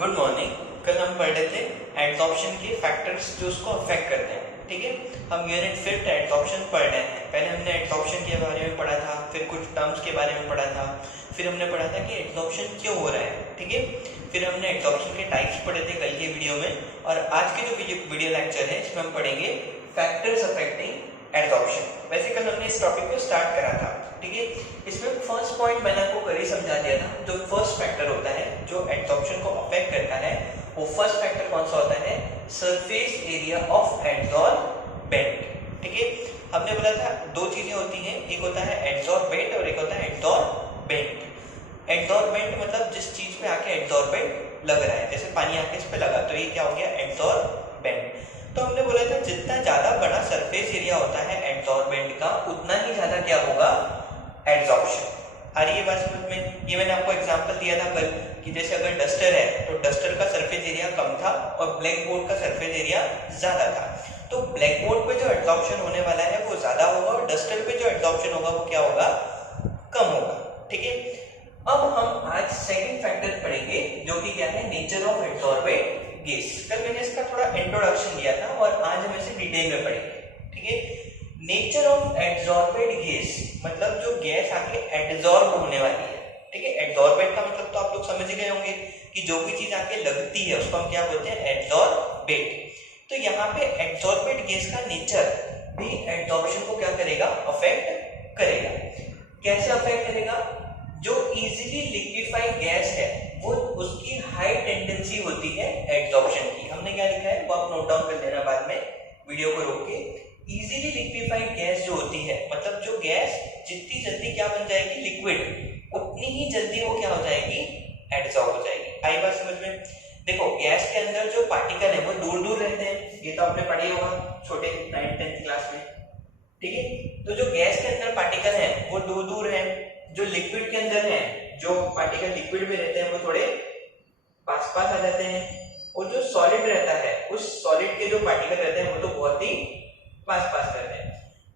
Good morning. कल हम पढ़ रहे थे एडसॉर्प्शन के फैक्टर्स जो उसको अफेक्ट करते हैं। ठीक है, हम यूनिट 5 एडसॉर्प्शन पढ़ रहे हैं। पहले हमने एडसॉर्प्शन के बारे में पढ़ा था, फिर कुछ टर्म्स के बारे में पढ़ा था, फिर हमने पढ़ा था कि एडसॉर्प्शन क्यों हो रहा है। ठीक है, फिर हमने एडसॉर्प्शन के टाइप्स पढ़े थे कल के वीडियो में, और आज के जो वीडियो लेक्चर है इसमें हम पढ़ेंगे फैक्टर्स अफेक्टिंग एडसॉर्प्शन। वैसे कल हमने इस टॉपिक को स्टार्ट करा था। ठीक है, इसमें फर्स्ट पॉइंट मैंने आपको कल ही समझा दिया था। जो फर्स्ट फैक्टर होता है जो एडसॉर्प्शन को अफेक्ट करता है, वो फर्स्ट फैक्टर कौन सा होता है? Surface area of adsorbent. ठीक है, हमने बोला था दो चीजें होती हैं, एक होता है एडसॉर्बेंट और एक होता है एडसॉर्बेंट। एडसॉर्बेंट मतलब जिस चीज पे आके एडसॉर्बेंट लग रहा है, जैसे पानी आके इस पे लगा तो ये क्या हो गया? एडसॉर्बेंट। तो हमने बोला था जितना ज्यादा बड़ा सरफेस एरिया होता है एडसॉर्बेंट का, उतना ही ज्यादा क्या होगा? एडसॉर्प्शन। आ रही है बात समझ में? ये मैंने आपको एग्जांपल दिया था कल कि जैसे अगर डस्टर है तो डस्टर का सरफेस एरिया कम था और ब्लैक बोर्ड का सरफेस एरिया ज्यादा था। तो ब्लैक बोर्ड पे जो एडसॉर्प्शन होने वाला है वो ज्यादा होगा और डस्टर पे जो एडसॉर्प्शन होगा वो क्या होगा? कम होगा। ठीक है, अब हम आज सेकंड फैक्टर पढ़ेंगे जो कि क्या है? Nature of adsorbent gas. कल मैंने इसका थोड़ा इंट्रोडक्शन दिया था और आज हम इसे डिटेल में पढ़ेंगे। ठीक है, नेचर ऑफ एडसॉर्बेंट गैस मतलब जो गैस आके एडसॉर्ब होने वाली है। ठीक है, एडसॉर्बेंट का मतलब तो आप लोग समझ गए होंगे कि जो भी चीज आके लगती है उसको हम क्या बोलते हैं? एडसॉर्बेंट। तो यहाँ पे एडसॉर्बेंट गैस का नेचर भी एडसॉर्प्शन को क्या करेगा? अफेक्ट करेगा। कैसे अफेक्ट करेगा? जो इजीली लिक्विफाइड गैस है वो उसकी हाई टेंडेंसी होती है एडसॉर्प्शन की। हमने क्या लिखा है वो आप नोट डाउन कर लेना बाद में वीडियो को रोक के। इजीली लिक्विफाइड गैस जो होती है मतलब जो गैस जितनी जल्दी क्या बन जाएगी? लिक्विड, उतनी ही जल्दी वो क्या हो जाएगी? एडसॉर्ब हो जाएगी। आई बात समझ में? देखो गैस के अंदर जो पार्टिकल है वो दूर दूर रहते हैं, ये तो आपने पढ़े होगा छोटे 9th 10th क्लास में। ठीक है, तो जो गैस के अंदर पार्टिकल है वो दूर दूर है, जो लिक्विड के अंदर है जो पार्टिकल लिक्विड में रहते हैं वो थोड़े पास पास आ जाते हैं, और जो सॉलिड रहता है उस सॉलिड के जो पार्टिकल रहते हैं वो तो बहुत ही पास पास रहते हैं।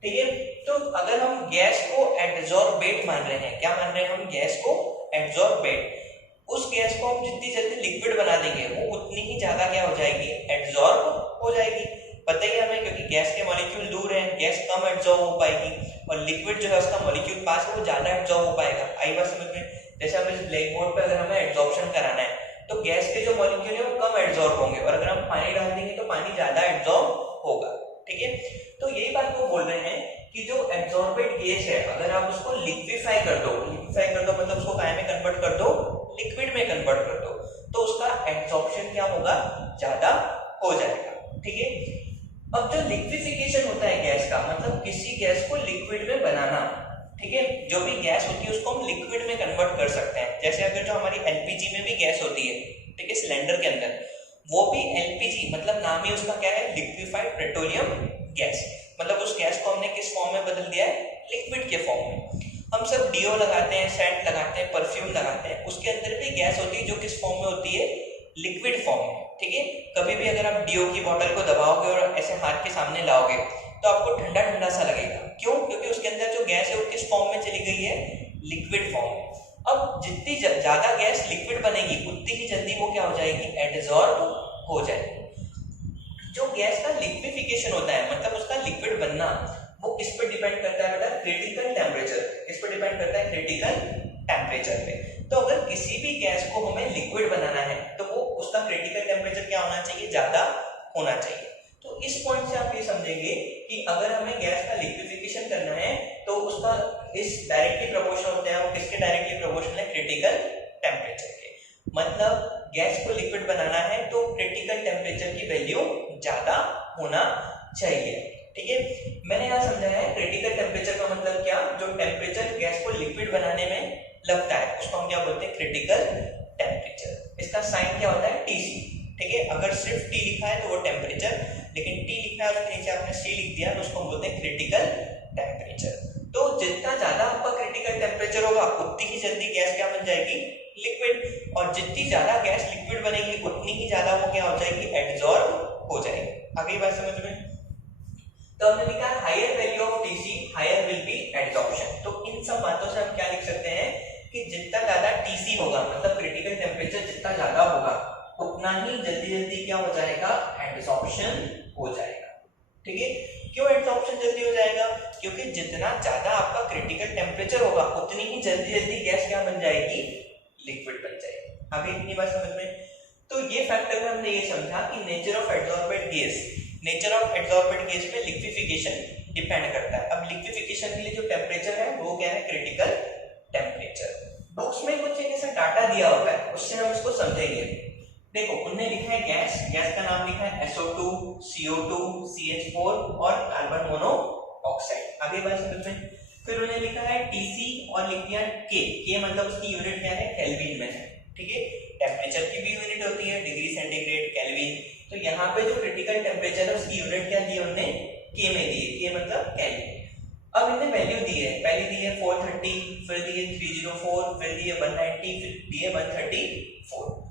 ठीक है, तो अगर हम गैस को एडसॉर्बेट मान रहे हैं, क्या मान रहे हैं हम? गैस को एडसॉर्बेट। उस गैस को हम जितनी जल्दी लिक्विड बना देंगे वो उतनी ही ज्यादा क्या हो जाएगी? एडसॉर्ब हो जाएगी। पता ही हमें, क्योंकि गैस के मॉलिक्यूल दूर हैं, गैस कम एडसॉर्ब हो पाएगी और लिक्विड जो है उसका मॉलिक्यूल पास है वो ज्यादा एडसॉर्ब हो पाएगा। आई बात समझ में? जैसे हम इस ब्लैक बोर्ड पे अगर हमें एडसॉर्प्शन कराना है तो गैस के जो मॉलिक्यूल है वो कम एडसॉर्ब होंगे और अगर हम पानी डाल देंगे तो पानी ज्यादा एडसॉर्ब होगा। ठीक है, तो यही बात वो बोल रहे हैं कि जो एडसॉर्बेंट गैस है अगर आप उसको लिक्विफाई कर दो मतलब उसको काय में कन्वर्ट कर दो? लिक्विड में कन्वर्ट कर दो, तो उसका एडसॉर्प्शन क्या होगा? ज्यादा हो जाएगा। ठीक है, अब जो लिक्विफिकेशन होता है गैस का मतलब किसी गैस को लिक्विड में बनाना। ठीक है, जो भी गैस होती है उसको हम लिक्विड में कन्वर्ट कर सकते हैं। जैसे अगर जो हमारी एलपीजी में भी गैस होती है, ठीक है, सिलेंडर के अंदर, वो भी एलपीजी मतलब नाम ही उसका क्या है? Liquefied petroleum gas. मतलब उस गैस को हमने किस फॉर्म में बदल दिया है? लिक्विड के फॉर्म में। हम सब डीओ लगाते हैं, सेंट लगाते हैं, परफ्यूम लगाते हैं, उसके अंदर भी गैस होती है जो किस फॉर्म में होती है? लिक्विड फॉर्म में। ठीक है, कभी भी अगर आप डीओ की बोतल को दबाओगे और ऐसे हाथ के सामने लाओगे तो आपको ठंडा ठंडा सा लगेगा। क्यों? क्योंकि उसके अंदर जो गैस है वो किस फॉर्म में चली गई है? लिक्विड फॉर्म में। अब जितनी ज्यादा गैस लिक्विड बनेगी उतनी ही जल्दी वो क्या हो जाएगी? एडसॉर्ब हो जाएगी। जो गैस का लिक्विफिकेशन होता है मतलब उसका लिक्विड बनना, वो किस पे डिपेंड करता है बेटा? Critical temperature. किस पे डिपेंड करता है? क्रिटिकल टेम्परेचर पे। तो अगर किसी भी गैस को हमें लिक्विड बनाना है तो वो उसका क्रिटिकल टेम्परेचर क्या होना चाहिए? ज्यादा होना चाहिए। तो इस पॉइंट से आप ये समझेंगे कि अगर हमें गैस का लिक्विफिकेशन करना है तो उसका इस डायरेक्टली प्रोपोर्शनल होता है, वो किसके डायरेक्टली प्रोपोर्शनल है? क्रिटिकल टेम्परेचर के। मतलब गैस को लिक्विड बनाना है तो क्रिटिकल टेम्परेचर की वैल्यू ज्यादा होना चाहिए। ठीक है, मैंने यहाँ समझाया है क्रिटिकल टेम्परेचर का मतलब क्या? जो टेम्परेचर गैस को लिक्विड बनाने में लगता है उसको हम क्या बोलते हैं? Critical temperature. इसका साइन क्या होता है? टीसी। ठीक है, अगर सिर्फ टी लिखा है तो वो टेम्परेचर, लेकिन टी लिखा है उसके नीचे आपने सी लिख दिया तो उसको हम बोलते हैं क्रिटिकल टेम्परेचर। तो जितना ज्यादा आपका क्रिटिकल टेम्परेचर होगा उतनी ही जल्दी गैस क्या बन जाएगी? लिक्विड। और जितनी ज्यादा गैस लिक्विड बनेगी उतनी ही ज्यादा वो क्या हो जाएगी? एडसॉर्ब हो जाएगी। आगे बात समझ में? तो हमने लिखा higher value of TC higher will be adsorption. तो इन सब बातों से हम क्या लिख सकते हैं कि जितना ज्यादा टीसी होगा मतलब क्रिटिकल टेम्परेचर जितना ज्यादा होगा उतना ही जल्दी जल्दी क्या हो जाएगा, एडसॉर्प्शन हो जाएगा। ठीक है, क्यों एडसॉर्प्शन जल्दी हो जाएगा, क्योंकि जितना ज्यादा आपका क्रिटिकल टेम्परेचर होगा उतनी ही जल्दी जल्दी गैस क्या बन जाएगी, लिक्विड बन जाएगी। आगे इतनी बात समझ में। तो ये फैक्टर में हमने ये समझा कि nature of adsorbed gas, nature of adsorbed gas पे लिक्विफिकेशन डिपेंड करता है। अब लिक्विफिकेशन के लिए जो टेम्परेचर है वो क्या है, क्रिटिकल टेम्परेचर। बुक्स में कुछ एक ऐसा डाटा दिया होता है, उससे हम इसको समझेंगे। देखो उन्होंने लिखा है गैस, गैस का नाम लिखा है SO2, CO2, CH4 और कार्बन मोनोऑक्साइड। आगे बात समझ में। फिर उन्होंने लिखा है TC और लिख दिया K मतलब उसकी यूनिट क्या है, केल्विन में है। ठीक है, टेम्परेचर की भी यूनिट होती है, डिग्री सेंटीग्रेड, केल्विन। तो यहाँ पे जो क्रिटिकल टेम्परेचर है उसकी यूनिट क्या दी उन्होंने, K में दी है, K मतलब केल्विन। अब इन्हें वैल्यू दी है, पहली दी है 430, फिर दी है 304, फिर दी है 190, फिर दी है 134।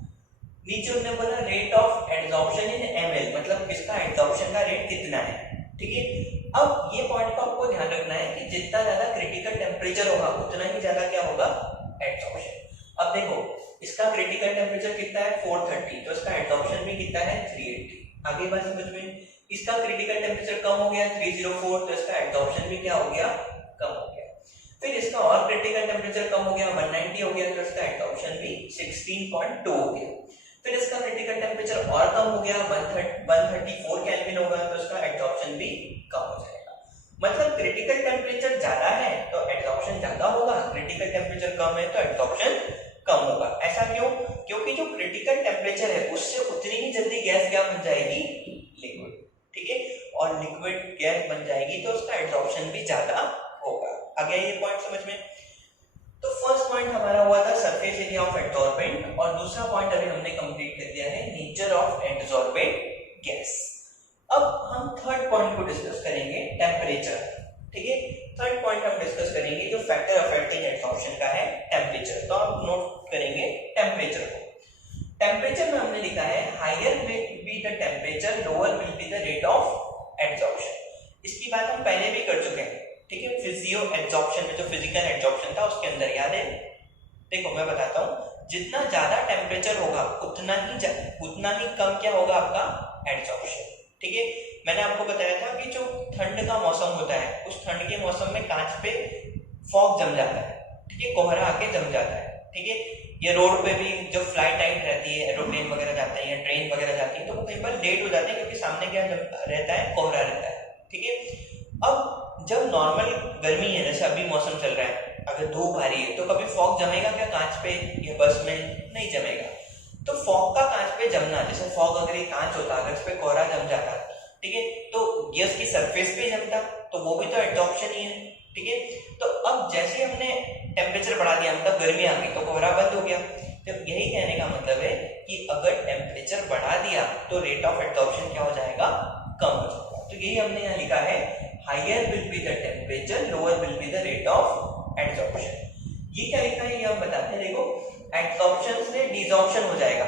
नीचे उन्होंने बोला rate of adsorption in ml, मतलब इसका एडसॉर्प्शन का रेट कितना है। ठीक है, अब ये पॉइंट को आपको ध्यान रखना है कि जितना ज्यादा क्रिटिकल टेम्परेचर होगा उतना ही ज्यादा क्या होगा, एडसॉर्प्शन। अब देखो इसका क्रिटिकल टेम्परेचर कितना है 430, तो इसका एडसॉर्प्शन भी कितना है 380। आगे बात समझ में। इसका क्रिटिकल टेम्परेचर कम हो गया 304, तो इसका एडसॉर्प्शन भी क्या हो गया, कम हो गया। फिर इसका और क्रिटिकल टेम्परेचर कम हो गया 190 हो गया, तो इसका एडसॉर्प्शन भी 16.2 हो गया। फिर इसका क्रिटिकल टेम्परेचर और कम हो गया 134 केल्विन होगा, तो इसका एडसॉर्प्शन भी कम हो जाएगा। मतलब क्रिटिकल टेम्परेचर ज्यादा है तो एडसॉर्प्शन ज्यादा होगा, क्रिटिकल टेम्परेचर कम है तो एडसॉर्प्शन कम होगा। ऐसा क्यों, क्योंकि जो क्रिटिकल टेम्परेचर है उससे उतनी ही जल्दी गैस क्या बन जाएगी, लिक्विड। ठीक है, और लिक्विड गैस बन जाएगी तो उसका एडसॉर्प्शन भी ज्यादा होगा। आगे ये पॉइंट समझ में। तो फर्स्ट पॉइंट हमारा हुआ था सरफेस एरिया ऑफ एडसॉर्बेंट, और दूसरा पॉइंट अभी हमने कंप्लीट कर दिया है नेचर ऑफ एडसॉर्बेंट गैस। अब हम थर्ड पॉइंट को डिस्कस करेंगे, टेम्परेचर। ठीक है, थर्ड पॉइंट हम डिस्कस करेंगे जो फैक्टर अफेक्टिंग एडसॉर्प्शन का है, टेम्परेचर। तो आप नोट करेंगे टेम्परेचर को। टेम्परेचर में हमने लिखा है higher will be the temperature, lower will be the rate of adsorption. इसकी बात हम पहले भी कर चुके हैं। ठीक है, फिजियो एडसॉर्प्शन में जो फिजिकल एडसॉर्प्शन था उसके अंदर, याद है। देखो मैं बताता हूँ, जितना ज्यादा टेम्परेचर होगा उतना ही कम क्या होगा आपका एडसॉर्प्शन। ठीक है, मैंने आपको बताया था कि जो ठंड का मौसम होता है उस ठंड के मौसम में कांच पे फॉग जम जाता है। ठीक है, कोहरा आके जम जाता है। ठीक है, ये रोड पे भी जब फ्लाइट टाइम रहती है, एरोप्लेन वगैरह जाते हैं या ट्रेन वगैरह जाती है, तो वो कई बार लेट हो जाते हैं क्योंकि सामने क्या रहता है, कोहरा रहता है। ठीक है, अब जब नॉर्मल गर्मी है, जैसे अभी मौसम चल रहा है, अगर धूप आ रही है तो कभी फॉग जमेगा क्या कांच पे या बस में, नहीं जमेगा। तो फॉग का कांच पे जमना, जैसे फॉग अगर ये कांच होता, अगर इस पे कोहरा जम जाता, ठीक है, तो ये उसकी सरफेस पे जमता, तो वो भी तो एडसॉर्प्शन ही है। ठीक है, तो अब जैसे हमने टेम्परेचर बढ़ा दिया, मतलब गर्मी आ गई, तो कोहरा बंद हो गया। तो यही कहने का मतलब है कि अगर टेम्परेचर बढ़ा दिया तो रेट ऑफ एडसॉर्प्शन क्या हो जाएगा, कम हो जाएगा। तो यही हमने यहाँ लिखा है higher will be the temperature, lower will be the rate of adsorption. ये क्या लिखा है ये हम बताते हैं। देखो एडसॉर्प्शन से डिसॉर्प्शन हो जाएगा।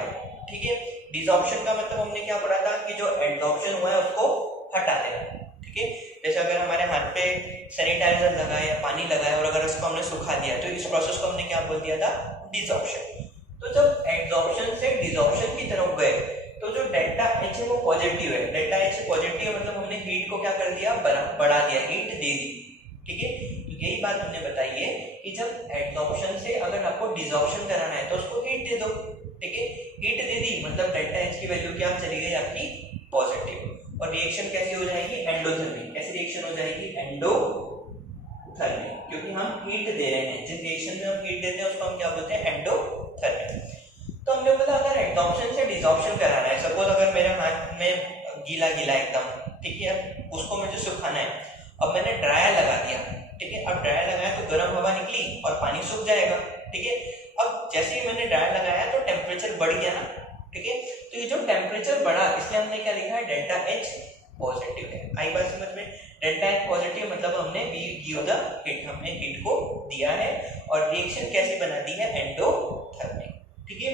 ठीक है, डिसॉर्प्शन का मतलब हमने क्या पढ़ा था कि जो एडसॉर्प्शन हुआ है उसको हटा देना। ठीक है, जैसे अगर हमारे हाथ पे सैनिटाइजर लगा है या पानी लगा है और अगर उसको हमने सुखा दिया तो इस प्रोसेस को हमने क्या बोल दिया था, डिसॉर्प्शन। तो जब एडसॉर्प्शन से डिसॉर्प्शन की तरफ गए तो जो डेल्टा H है वो पॉजिटिव है। डेल्टा H पॉजिटिव मतलब हमने हीट को क्या कर दिया, बढ़ा दिया, हीट दे दी। ठीक है, तो यही बात हमने बताई है कि जब एडसॉर्प्शन से अगर आपको डिसॉर्प्शन कराना है तो उसको हीट दे दो। ठीक है, हीट दे दी मतलब डेल्टा H की वैल्यू क्या चली गई आपकी, पॉजिटिव। और रिएक्शन कैसी हो जाएगी, एंडोथर्मिक। कैसी रिएक्शन हो जाएगी, एंडोथर्मिक, क्योंकि हम हीट दे रहे हैं। जिस रिएक्शन में हम हीट देते हैं उसको हम क्या बोलते हैं, एंडोथर्मिक। तो हमने बोला अगर एडसॉर्प्शन से डिसॉर्प्शन कराना है, सपोज अगर मेरे हाथ में गीला गीला एकदम, ठीक है, उसको मुझे सुखाना है। अब मैंने ड्रायर लगा दिया। ठीक है, अब ड्रायर लगाया तो गर्म हवा निकली और पानी सूख जाएगा। ठीक है, अब जैसे ही मैंने ड्रायर लगाया तो टेम्परेचर बढ़ गया ना। ठीक है, तो ये जो टेम्परेचर बढ़ा इसलिए हमने क्या लिखा है, डेल्टा H पॉजिटिव है। आई बात समझ में। डेल्टा H पॉजिटिव मतलब हमने वी गिव द हीट, हमने हीट को दिया है और रिएक्शन कैसी बना दी है, एंडोथर्मिक। ठीक है,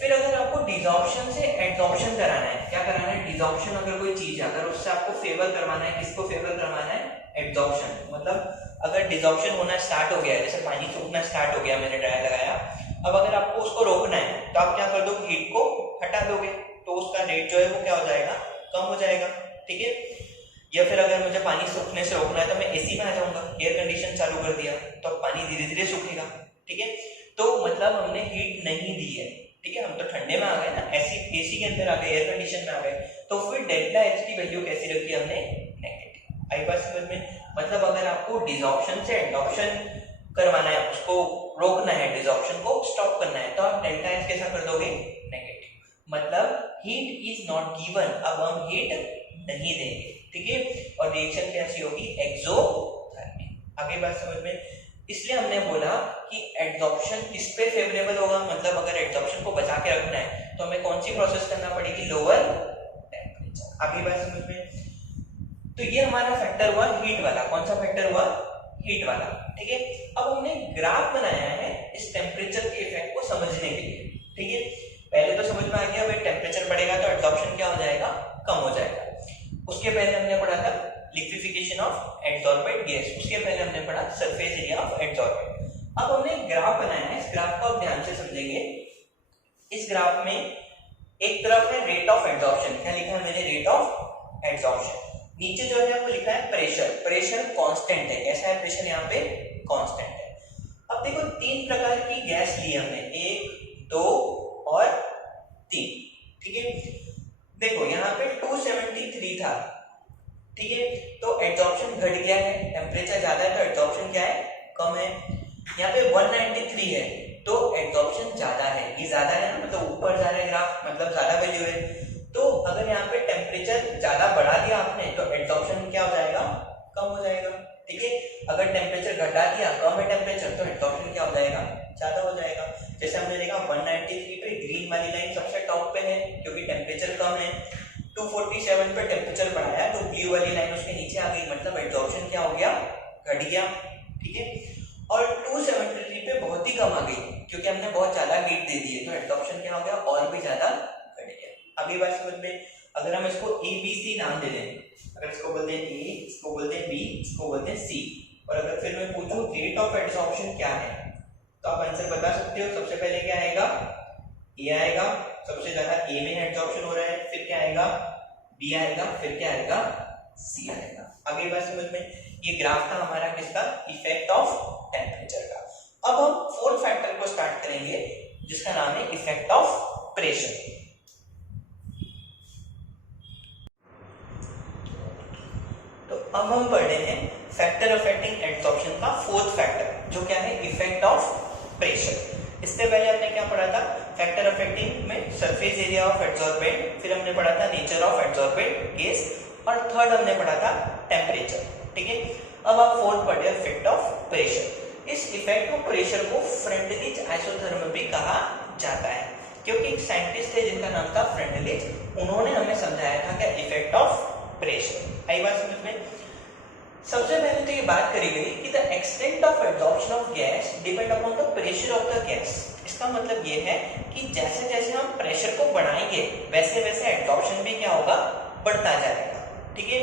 फिर अगर आपको डिसॉर्प्शन से एडसॉर्प्शन कराना है, क्या कराना है, डिसॉर्प्शन अगर कोई चीज है अगर उससे आपको फेवर करवाना है, किसको फेवर करवाना है, एडसॉर्प्शन। मतलब अगर डिसॉर्प्शन होना स्टार्ट हो गया है, जैसे पानी सूखना स्टार्ट हो गया, मैंने ड्रायर लगाया, अब अगर आपको उसको रोकना है तो आप क्या कर दो, हीट को हटा दोगे तो उसका रेट जो है वो क्या हो जाएगा, कम हो जाएगा, ठीक है। या फिर अगर मुझे पानी सूखने से रोकना है तो मैं एसी में आ जाऊंगा, एयर कंडीशन चालू कर दिया तो पानी धीरे धीरे सूखेगा, ठीक है। तो मतलब हमने हीट नहीं दी है, ठीक है, हम तो ठंडे में आ गए ना, एसी के अंदर आ गए, एयर कंडीशन में आ गए, तो फिर डेल्टा एच की वैल्यू कैसी रखी हमने, नेगेटिव। आई बात समझ में? मतलब अगर आपको डिसॉर्प्शन से एडॉप्शन करवाना है, उसको रोकना है, डिसॉर्प्शन को स्टॉप करना है, तो आप डेल्टा एच कैसा कर दोगे, नेगेटिव। मतलब हीट इज नॉट गिवन, अब हम हीट नहीं देंगे, ठीक है। और रिएक्शन कैसी होगी, एक्सोथर्मिक। आगे बात समझ में? इसलिए हमने बोला कि एडसॉर्प्शन किस पे फेवरेबल होगा, मतलब अगर एडसॉर्प्शन को बचा के रखना है तो हमें कौन सी प्रोसेस करना पड़ेगी, लोअर टेम्परेचर। आगे बात समझ में? तो ये हमारा फैक्टर हुआ हीट वाला, कौन सा फैक्टर हुआ, हीट वाला, ठीक है। अब हमने ग्राफ बनाया है इस टेम्परेचर के इफेक्ट को समझने के लिए, ठीक है। पहले तो समझ में आ गया भाई टेम्परेचर बढ़ेगा तो एडसॉर्प्शन क्या हो जाएगा, कम हो जाएगा। उसके पहले हमने पढ़ा था लिक्विफिकेशन ऑफ एडसॉर्बेड गैस, उसके पहले हमने पढ़ा सरफेस एरिया ऑफ एडसॉर्बेड। अब हमने ग्राफ बनाया है, इस ग्राफ को आप ध्यान से समझेंगे। इस ग्राफ में एक तरफ है रेट ऑफ एडसॉर्प्शन, क्या लिखा है मैंने, रेट ऑफ एडसॉर्प्शन। नीचे जो है वो लिखा है प्रेशर, प्रेशर कांस्टेंट है, कैसा है प्रेशर, यहाँ पे कांस्टेंट है। अब देखो तीन प्रकार की गैस ली हमने, 1, 2 और 3, ठीक है। देखो यहाँ पे 273 था, ठीक है, तो एडसॉर्प्शन घट गया है, टेम्परेचर ज्यादा है तो एडसॉर्प्शन क्या है, कम है। यहाँ पे 193 है तो एडसॉर्प्शन ज्यादा है, ये ज्यादा है ना, मतलब ऊपर जा रहा है ग्राफ, मतलब ज्यादा वैल्यू है। तो अगर यहाँ पे टेम्परेचर ज्यादा बढ़ा दिया आपने तो एडसॉर्प्शन क्या हो जाएगा, कम हो जाएगा, ठीक है। अगर टेम्परेचर घटा दिया, कम है टेम्परेचर, तो एडसॉर्प्शन क्या हो जाएगा, ज्यादा हो जाएगा। जैसे हमने देखा 193 पे ग्रीन वाली लाइन सबसे टॉप पे है क्योंकि टेम्परेचर कम है, 247 पे टेम्परेचर बढ़ाया तो ब्लू वाली लाइन उसके नीचे आ गई, मतलब एडसॉर्प्शन क्या हो गया, घट गया, ठीक है। और 273 पे बहुत ही कम आ गई क्योंकि हमने बहुत ज्यादा हीट दे दी है, तो एडसॉर्प्शन क्या हो गया, और भी ज्यादा घट गया। अगली बात समझ में, अगर हम इसको ABC नाम दे दें, अगर इसको बोलते हैं A, इसको बोलते हैं B, इसको बोलते हैं C, और अगर फिर मैं पूछूं रेट ऑफ एडसॉर्प्शन क्या है, तो आप आंसर बता सकते हो। सबसे पहले क्या आएगा, A आएगा, सबसे ज्यादा A में एडसॉर्प्शन हो रहा है, फिर क्या आएगा, B आएगा, फिर क्या आएगा, C आएगा। अगली बात समझ में, ये ग्राफ था हमारा किसका, इफेक्ट ऑफ टेम्परेचर का। अब हम फोर्थ फैक्टर को स्टार्ट करेंगे जिसका नाम है इफेक्ट ऑफ प्रेशर। तो अब हम पढ़ रहे हैं फैक्टर अफेक्टिंग एडसॉर्प्शन का फोर्थ फैक्टर, जो क्या है, इफेक्ट ऑफ प्रेशर। इससे पहले हमने क्या पढ़ा था, फैक्टर अफेक्टिंग में सरफेस एरिया ऑफ एडसॉर्बेंट, फिर हमने पढ़ा था नेचर ऑफ एडसॉर्बेंट गैस, और थर्ड हमने पढ़ा था टेम्परेचर, ठीक है। अब आप फोर्थ पढ़े इफेक्ट ऑफ प्रेशर। इस इफेक्ट ऑफ प्रेशर को फ्रेंडलिच आइसोथर्मल भी कहा जाता है, क्योंकि एक साइंटिस्ट थे जिनका नाम था फ्रेंडलिच, उन्होंने हमें समझाया था कि इफेक्ट ऑफ प्रेशर। आई बात समझ में? सबसे पहले तो ये बात करी गई कि the extent of adsorption of gas depend upon the pressure of the gas. इसका मतलब ये है कि जैसे जैसे हम प्रेशर को बढ़ाएंगे वैसे वैसे एडसॉर्प्शन भी क्या होगा, बढ़ता जाएगा, ठीक है।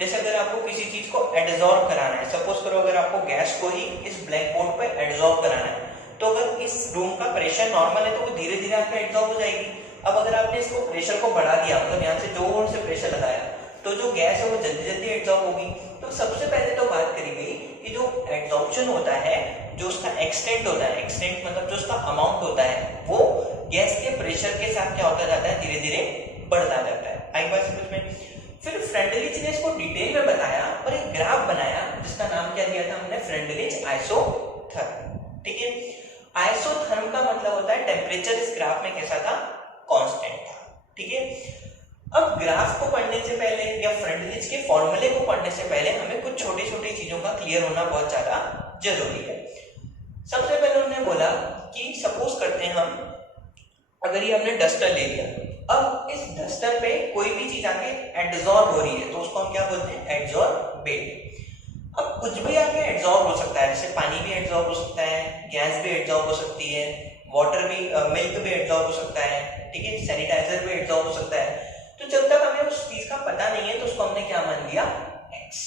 जैसे अगर आपको किसी चीज को एडसॉर्ब कराना है, सपोज करो अगर आपको गैस को ही इस ब्लैक बोर्ड पे एडसॉर्ब कराना है, तो अगर इस रूम का प्रेशर नॉर्मल है तो वो धीरे धीरे आपका एडसॉर्ब हो जाएगी। अब अगर आपने इसको प्रेशर को बढ़ा दिया, मतलब यहाँ से जोर से प्रेशर लगाया, तो जो गैस है वो जल्दी जल्दी एडसॉर्ब होगी। तो सबसे पहले तो बात करी गई कि जो एडसॉर्प्शन होता है, जो उसका एक्सटेंट होता है, एक्सटेंट मतलब जो उसका अमाउंट होता है, वो गैस के प्रेशर के साथ क्या होता जाता है, धीरे धीरे बढ़ता जाता है। आई बात समझ में? फिर फ्रेंडलिच ने इसको डिटेल में बताया और एक ग्राफ बनाया जिसका नाम क्या दिया था हमने, फ्रेंडलिच आइसोथर्म, ठीक है। आइसोथर्म का मतलब होता है टेम्परेचर इस ग्राफ में कैसा था, कांस्टेंट था, ठीक है। अब ग्राफ को पढ़ने से पहले या फ्रेंडलिच के फॉर्मूले को पढ़ने से पहले हमें कुछ छोटी छोटी चीजों का क्लियर होना बहुत ज्यादा जरूरी है। सबसे पहले उन्होंने बोला कि सपोज करते हैं हम, अगर ये हमने डस्टर ले लिया, अब इस डस्टर पे कोई भी चीज आके एडसॉर्ब हो रही है तो उसको हम क्या बोलते हैं, एडसॉर्बेट। अब कुछ भी आके एडसॉर्ब हो सकता है, जैसे पानी भी एडसॉर्ब हो सकता है, गैस भी एडसॉर्ब हो सकती है, वाटर भी, मिल्क भी एडसॉर्ब हो सकता है, ठीक है, सैनिटाइजर भी एडसॉर्ब हो सकता है। तो जब तक हमें उस चीज का पता नहीं है तो उसको हमने क्या मान लिया, एक्स,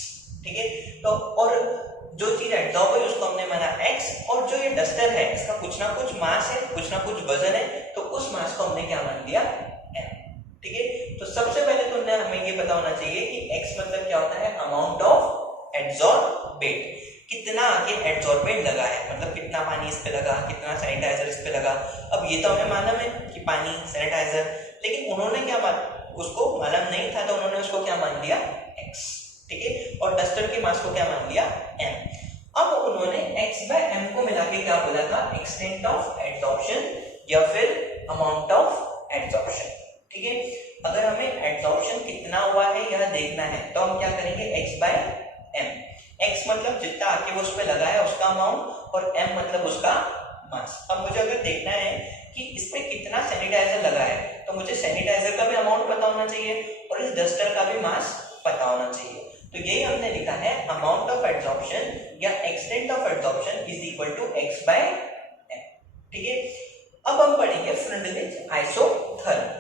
ठीक है। तो और जो चीज एडसॉर्ब हुई उसको हमने माना एक्स, और जो ये डस्टर है इसका कुछ ना कुछ मास है, कुछ ना कुछ वजन है, तो उस मास को हमने क्या मान लिया, पता होना चाहिए कि x मतलब क्या होता है, अमाउंट ऑफ एड्सॉर्बेट, कितना आगे एड्सॉर्बेंट लगा है, मतलब कितना पानी इस पे लगा, कितना सैनिटाइजर इस पे लगा। अब ये तो हमें मालूम है कि पानी सैनिटाइजर, लेकिन उन्होंने क्या उसको मालूम नहीं था तो उन्होंने उसको क्या मान लिया, x, ठीक है, और डस्टर के मास को क्या मान लिया, m। अब उन्होंने x बाय m को मिला के क्या बोला था, एक्सटेंट ऑफ एड्सॉर्प्शन या फिर अमाउंट ऑफ एड्सॉर्प्शन, ठीक है। अगर हमें एड्सॉर्प्शन कितना हुआ है यह देखना है तो हम क्या करेंगे, x बाय m, x मतलब जितना आके वो उस पे लगा है उसका अमाउंट और m मतलब उसका मास। अब मुझे अगर देखना है कि इस पे कितना सैनिटाइजर लगा है तो मुझे सैनिटाइजर का भी अमाउंट पता होना चाहिए और इस डस्टर का भी मास पता होना चाहिए। तो यही हमने लिखा है, अमाउंट ऑफ एड्सॉर्प्शन या extent of adsorption is equal to x by m, ठीक है। अब हम पढ़ेंगे फ्रंटलिज आइसोथर्म।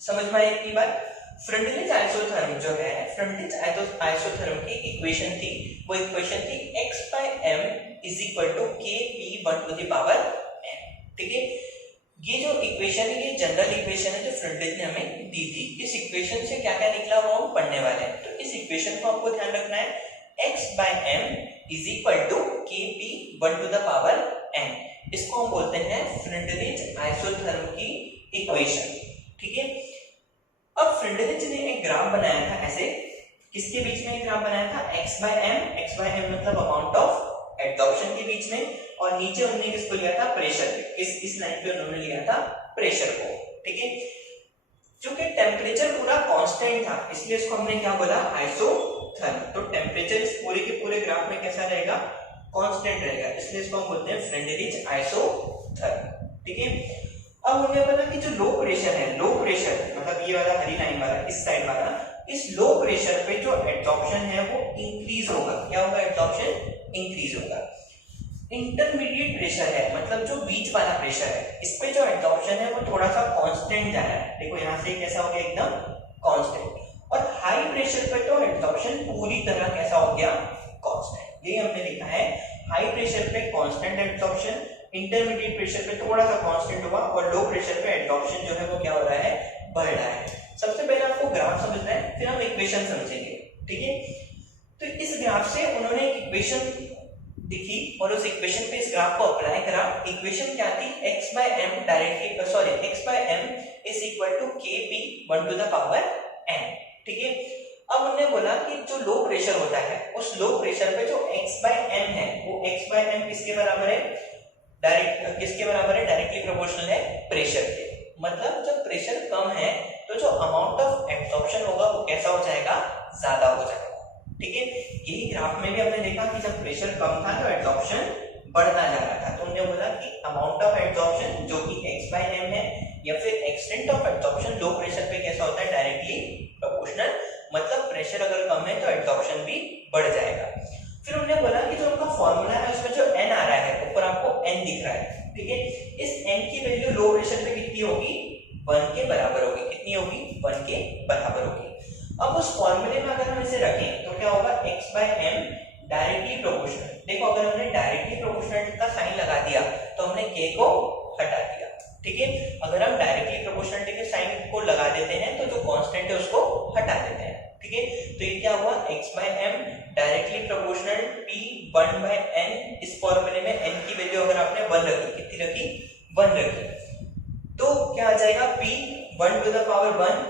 समझ में आई इतनी बात? फ्रंटलिज आइसोथर्म जो है, फ्रंटलिज आइसोथर्म की इक्वेशन थी, वो इक्वेशन थी x by m is equal to kp1 to the power m, ठीक है। ये जो इक्वेशन है ये जनरल इक्वेशन है जो फ्रंटलिज ने हमें दी थी। इस इक्वेशन से क्या क्या निकला वो हम पढ़ने वाले हैं। तो इस इक्वेशन को आपको ध्यान रखना है, x by m is equal to kp1 to the power m, इसको हम बोलते हैं फ्रंटलिज आइसोथर्म की इक्वेशन, ठीक है। अब फ्रंटलिज ने एक ग्राफ बनाया था ऐसे, किसके बीच में एक ग्राफ बनाया था, x बाय m मतलब अमाउंट ऑफ एड्सॉर्प्शन के बीच में, और नीचे उन्होंने किसको लिया था, प्रेशर पे, इस लाइन पे उन्होंने लिया था प्रेशर को, ठीक है। क्योंकि टेम्परेचर पूरा कांस्टेंट था इसलिए इसको हमने क्या बोला, आइसोथर्म। तो टेम्परेचर इस पूरे के पूरे ग्राफ में कैसा रहेगा, कांस्टेंट रहेगा, इसलिए इसको हम बोलते हैं फ्रंटलिज आइसोथर्म, ठीक है। अब उन्हें पता कि जो लो प्रेशर है, लो प्रेशर मतलब ये वाला हरी लाइन वाला, इस साइड वाला, इस लो प्रेशर पे जो एड्सॉर्प्शन है वो इंक्रीज होगा। क्या होगा, एड्सॉर्प्शन इंक्रीज होगा। इंटरमीडिएट प्रेशर है मतलब जो बीच वाला प्रेशर है, इस पे जो एड्सॉर्प्शन है वो थोड़ा सा कांस्टेंट जा रहा है, देखो यहाँ से कैसा हो गया, एकदम कांस्टेंट। और हाई प्रेशर पे तो एड्सॉर्प्शन पूरी तरह कैसा हो गया, कांस्टेंट। यही हमने लिखा है, हाई प्रेशर पे कांस्टेंट एड्सॉर्प्शन, इंटरमीडिएट प्रेशर पे थोड़ा सा कांस्टेंट हुआ, और लो प्रेशर पे एड्सॉर्प्शन जो है वो क्या हो रहा है, बढ़ रहा है। सबसे पहले आपको ग्राफ समझना है, फिर हम इक्वेशन समझेंगे, ठीक है। तो इस ग्राफ से उन्होंने एक इक्वेशन दिखी और उस इक्वेशन पे इस ग्राफ को अप्लाई करा। इक्वेशन क्या थी, x by m directly sorry x by m is equal to kp1 to the power n, ठीक है। अब उन्होंने बोला कि जो लो प्रेशर होता है उस लो प्रेशर पे जो x बाय m है वो x बाय m किसके बराबर है, किसके बराबर है, डायरेक्टली प्रोपोर्शनल है प्रेशर के। मतलब जब प्रेशर कम है तो जो अमाउंट ऑफ एब्जॉर्प्शन होगा वो कैसा हो जाएगा, ज्यादा हो जाएगा, ठीक है। यही ग्राफ में भी हमने देखा कि जब प्रेशर कम था तो एब्जॉर्प्शन बढ़ता जा रहा था, तो हमने बोला कि अमाउंट ऑफ एब्जॉर्प्शन जो कि x बाय m है या फिर extent of absorption low pressure पे कैसा होता है, डायरेक्टली प्रोपोर्शनल, मतलब प्रेशर अगर कम है तो एब्जॉर्प्शन भी बढ़ जाएगा। फिर हमने बोला कि जो उनका फॉर्मूला है उसमें जो n आ रहा है, ऊपर आपको n दिख रहा है, ठीक है। इस n की वैल्यू लो प्रेशर पे कितनी होगी, 1 के बराबर होगी। कितनी होगी, 1 के बराबर होगी। अब उस फॉर्मूले में अगर हम इसे रखें तो क्या होगा, x by m directly proportional. देखो अगर हमने डायरेक्टली प्रोपोर्शनल का साइन लगा दिया तो हमने k को हटा दिया, ठीक है। अगर हम डायरेक्टली प्रोपोर्शनलिटी के साइन को लगा देते हैं तो जो कांस्टेंट है उसको हटा देते हैं, ठीक है। तो ये क्या हुआ, x by m directly proportional p1 by n। इस फॉर्मूले में n की वैल्यू अगर आपने 1 रखी, कितनी रखी, 1 रखी, तो क्या आ जाएगा p1 टू द पावर 1,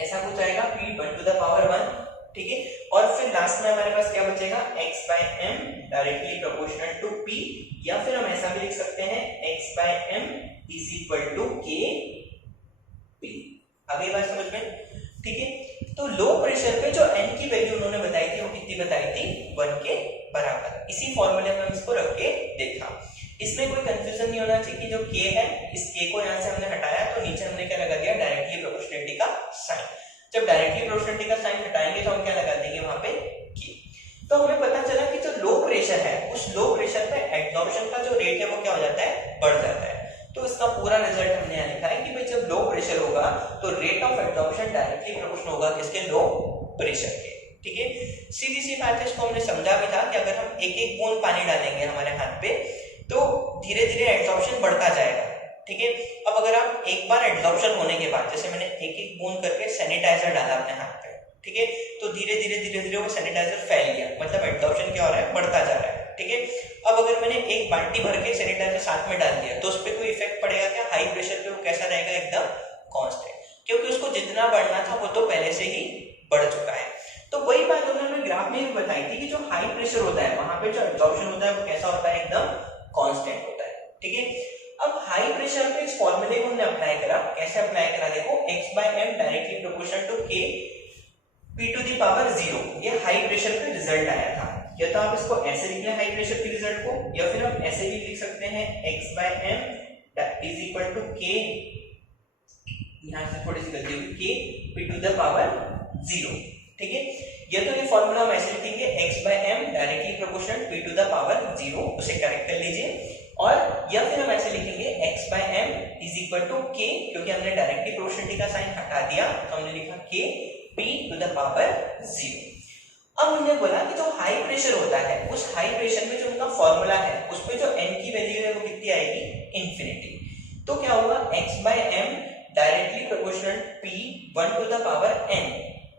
ऐसा कुछ आएगा p1 टू द पावर 1, ठीक है। और फिर लास्ट में हमारे पास क्या बचेगा, x by m directly proportional to p, या फिर हम ऐसा भी लिख सकते हैं x by m is equal to k p। अगली बात समझ में, ठीक है। तो लो प्रेशर पे जो n की वैल्यू उन्होंने बताई थी वो कितनी बताई थी, 1 के बराबर। इसी फॉर्मूले में हम इसको रख के देखा। इसमें कोई कंफ्यूजन नहीं होना चाहिए कि जो k है, इस k को यहाँ से हमने हटाया तो नीचे हमने क्या लगा दिया, डायरेक्टली प्रोपोर्शनलिटी का साइन। जब डायरेक्टली प्रोपोर्शनलिटी का साइन हटाएंगे तो हम क्या लगा देंगे वहां पे k। तो हमें पता चला कि जो लो प्रेशर है उस लो प्रेशर पे एब्जॉर्प्शन का जो रेट है वो क्या हो जाता है, बढ़ जाता है। तो इसका पूरा रिजल्ट हमने यहाँ लिखा है कि भाई जब लो प्रेशर होगा तो rate of absorption directly proportional होगा किसके, लो प्रेशर के, ठीक है। सीधी सी बात है, इसको हमने समझा भी था कि अगर हम एक एक बूंद पानी डालेंगे हमारे हाथ पे तो धीरे धीरे एब्जॉर्प्शन बढ़ता जाएगा, ठीक है। अब अगर आप एक बार एड्सॉर्प्शन होने के बाद, जैसे मैंने एक एक बूंद करके सैनिटाइजर डाला अपने हाथ पे, ठीक है, तो धीरे धीरे वो सैनिटाइजर फैल गया, मतलब एड्सॉर्प्शन क्या हो रहा है, बढ़ता जा रहा है, ठीक है। अब अगर मैंने एक बाल्टी भर के सैनिटाइजर साथ में डाल दिया तो उस पर कोई इफेक्ट पड़ेगा क्या? हाई प्रेशर पे वो कैसा रहेगा, एकदम कांस्टेंट, क्योंकि उसको जितना बढ़ना था वो तो पहले से ही बढ़ चुका है। तो वही बात उन्होंने ग्राफ में बताई थी कि जो हाई प्रेशर होता है वहां पे जो एब्जॉर्प्शन होता है वो कैसा होता है, एकदम कांस्टेंट होता है, ठीक है। अब हाई प्रेशर पे इस फॉर्मूले को हमने अप्लाई करा, कैसे अप्लाई करा देखो, x/m directly proportional to k p to the power 0, ये हाई प्रेशर पे रिजल्ट आया था। या तो आप इसको ऐसे लिख लें हाई प्रेशर के रिजल्ट को, या फिर हम ऐसे भी लिख सकते हैं x/m is equal to k, यहां से थोड़ी सी गलती हुई, k p to the power 0, ठीक है। या तो ये फॉर्मूला हम ऐसे लिखेंगे x/m directly proportional p to the power 0, उसे करेक्ट कर लीजिए, और या फिर हम ऐसे लिखेंगे x/m is equal to k, क्योंकि हमने डायरेक्टली प्रोपोर्शनलिटी का साइन हटा दिया तो हमने लिखा k p to the power 0। अब हमने बोला कि जो हाई प्रेशर होता है उस हाई प्रेशर में जो उनका फॉर्मूला है उसमें जो n की वैल्यू है वो कितनी आएगी, इंफिनिटी। तो क्या होगा, x/m directly proportional p 1 to the power n,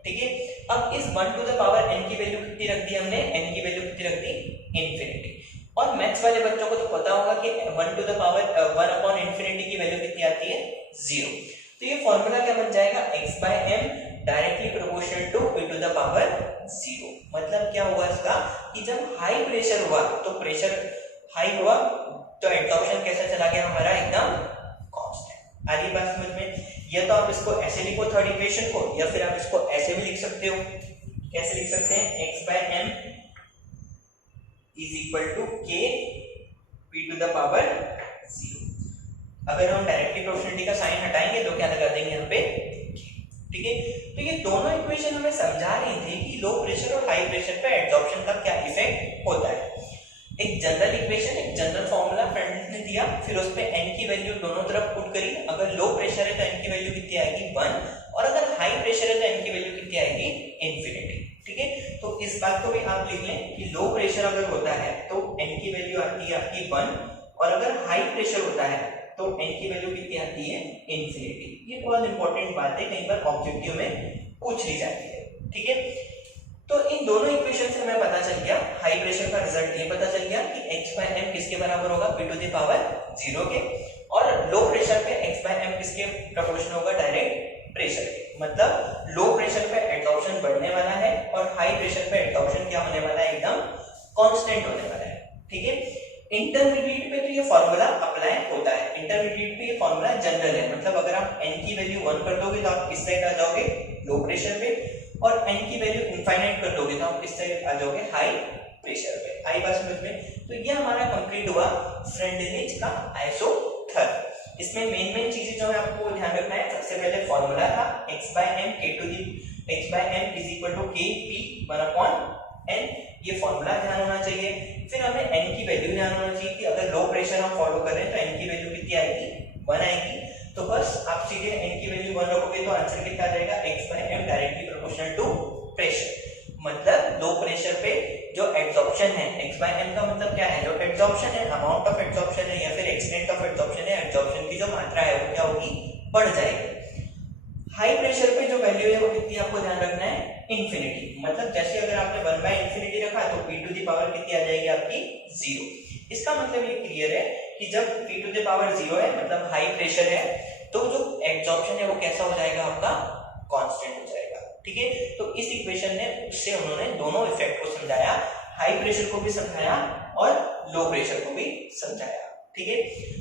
ठीक है। अब इस 1 टू द पावर n की वैल्यू कितनी रख दी हमने, n की वैल्यू कितनी रख दी, इंफिनिटी। और मैथ्स वाले बच्चों को तो पता होगा कि 1 to the power 1 upon infinity की वैल्यू कितनी आती है, 0। तो ये फॉर्मूला क्या बन जाएगा, x/m directly proportional to p to the power 0। मतलब क्या हुआ इसका कि जब हाई प्रेशर हुआ तो प्रेशर हाई हुआ तो एब्जॉर्प्शन कैसा चला गया हमारा, एकदम कांस्टेंट। आ रही बात समझ में? या तो आप इसको ऐसे लिखो थर्ड इक्वेशन को, या फिर आप इसको ऐसे भी लिख सकते हो। कैसे लिख सकते हैं, x/m is equal to k p to the power 0। अगर हम डायरेक्टली प्रोपोर्शनलिटी का साइन हटाएंगे तो क्या लगा देंगे यहाँ पे, ठीक है। तो ये दोनों इक्वेशन हमें समझा रही थी कि लो प्रेशर और हाई प्रेशर पे एब्जॉर्प्शन का क्या इफेक्ट होता है। एक जनरल इक्वेशन, एक जनरल फॉर्मूला फ्रेंड्स ने दिया, फिर उस पे n की वैल्यू दोनों तरफ पुट करी। अगर लो प्रेशर है तो n की वैल्यू कितनी आएगी, 1, और अगर हाई प्रेशर है तो n की वैल्यू कितनी आएगी, इंफिनिटी, ठीक है। तो इस बात को भी आप लिख लें कि लो प्रेशर अगर होता है तो n की वैल्यू आती है आपकी 1, और अगर हाई प्रेशर होता है तो n की वैल्यू कितनी आती है, इंफिनिटी। ये बहुत इंपॉर्टेंट बात है, कई बार ऑब्जेक्टिव में पूछ ली जाती है, ठीक है। तो इन दोनों इक्वेशन से हमें पता चल गया, हाई प्रेशर का रिजल्ट ये पता चल गया कि x/m किसके बराबर होगा, p टू द पावर 0 के, और लो प्रेशर पे x/m किसके प्रोपोर्शनल होगा, डायरेक्ट प्रेशर के। मतलब लो प्रेशर पे एब्जॉर्प्शन बढ़ने वाला है और हाई प्रेशर पे एब्जॉर्प्शन क्या होने वाला है, एकदम कांस्टेंट होने वाला है, ठीक है। इंटरमीडिएट पे तो ये फॉर्मूला अप्लाई होता है, इंटरमीडिएट पे ये फॉर्मूला जनरल है। मतलब अगर आप n की वैल्यू 1 कर दोगे तो आप इस साइड आ जाओगे लो प्रेशर पे, और n की वैल्यू इनफाइनाइट कर दोगे तो आप इस साइड आ जाओगे हाई प्रेशर पे। आई बात समझ में? तो ये हमारा कंप्लीट हुआ फ्रेंडलिच का आइसोथर्म। इसमें मेन चीजें जो है आपको ध्यान रखना है, सबसे पहले फॉर्मूला था x/m is equal to k p 1 upon n, ये फॉर्मूला ध्यान होना चाहिए। फिर हमें n की वैल्यू ध्यान होना चाहिए कि अगर लो प्रेशर हम फॉलो कर रहे हैं तो n की वैल्यू कितनी आएगी, 1 आएगी। तो बस आप सीधे n की वैल्यू 1 रखोगे तो आंसर कितना आ जाएगा, x/m directly proportional to pressure. मतलब लो प्रेशर पे जो एब्जॉर्प्शन है, x/m का मतलब क्या है, जो एब्जॉर्प्शन है, अमाउंट ऑफ एब्जॉर्प्शन है या फिर एक्सटेंट ऑफ एब्जॉर्प्शन है, एब्जॉर्प्शन की जो मात्रा है वो क्या होगी, बढ़ जाएगी। हाई प्रेशर पे जो वैल्यू है वो कितनी आपको ध्यान रखना है, इंफिनिटी। मतलब जैसे अगर आपने 1/∞ रखा तो p टू द पावर कितनी आ जाएगी आपकी, 0। इसका मतलब ये क्लियर है कि जब p टू द पावर 0 है, मतलब हाई प्रेशर है, तो जो एब्जॉर्प्शन है वो कैसा हो जाएगा आपका, कांस्टेंट हो जाएगा, ठीक है। तो इस इक्वेशन ने उससे उन्होंने दोनों इफेक्ट को समझाया, हाई प्रेशर को भी समझाया और लो प्रेशर को भी समझाया, ठीक है।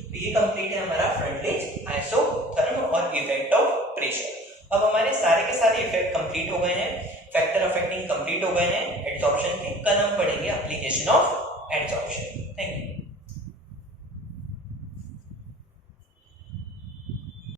तो ये कंप्लीट है हमारा फ्रेंडलिच आइसोथर्म और इफेक्ट ऑफ प्रेशर। अब हमारे सारे के सारे इफेक्ट कंप्लीट हो गए हैं, फैक्टर अफेक्टिंग कंप्लीट हो गए हैं एब्जॉर्प्शन के। कल हम पढ़ेंगे एप्लीकेशन ऑफ एब्जॉर्प्शन।